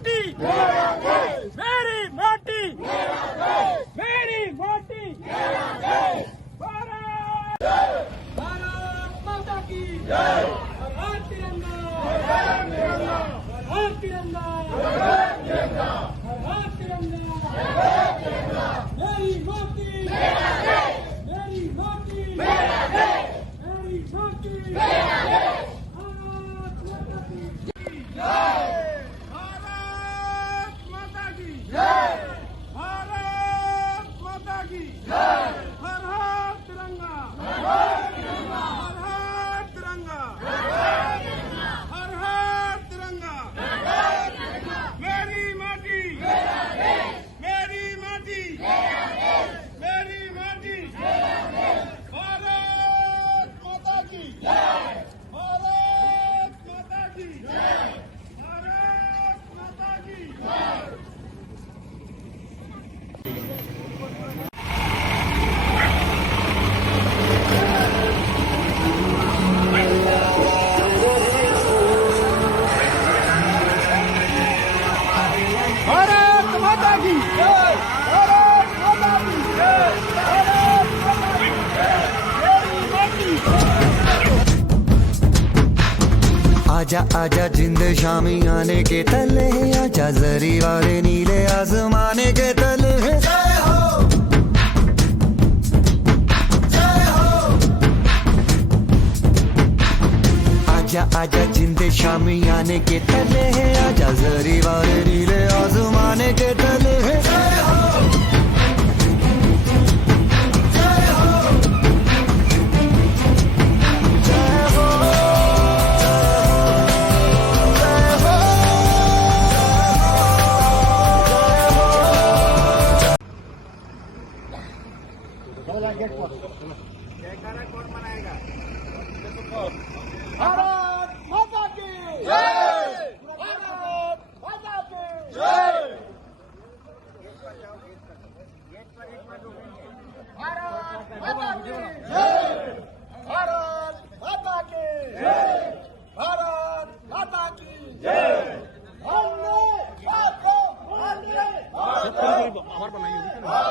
माटी मेरी माटी मेरी माटी भारत माता की जय। भारत तिरंगा भारत तिरंगा भारत तिरंगा मेरी माटी मेरी माटी मेरी माटी भारत माता की जय। भारत माता की जय। भारत माता की जय। हर हर तिरंगा हर हर तिरंगा हर हर तिरंगा मेरी माटी मेरी माटी मेरी माटी भारत माता की जय। भारत माता की जय। भारत माता की जय। भारत माता की जय। भारत माता की जय। भारत माता की जय। मेरी माटी। आजा आजा जिंद शामी आने के तले, आजा जरी वाले नीले आसमाने के तले। जय हो जय हो। आजा आजा जिंद शामी आने के तले, आजा जरी वाले नीले आसमाने के तले। जय हो जय हो जय हो। भारत माता की जय। भारत माता की जय। भारत माता की जय। भारत माता की जय। भारत माता की जय। वंदे मातरम। वंदे मातरम।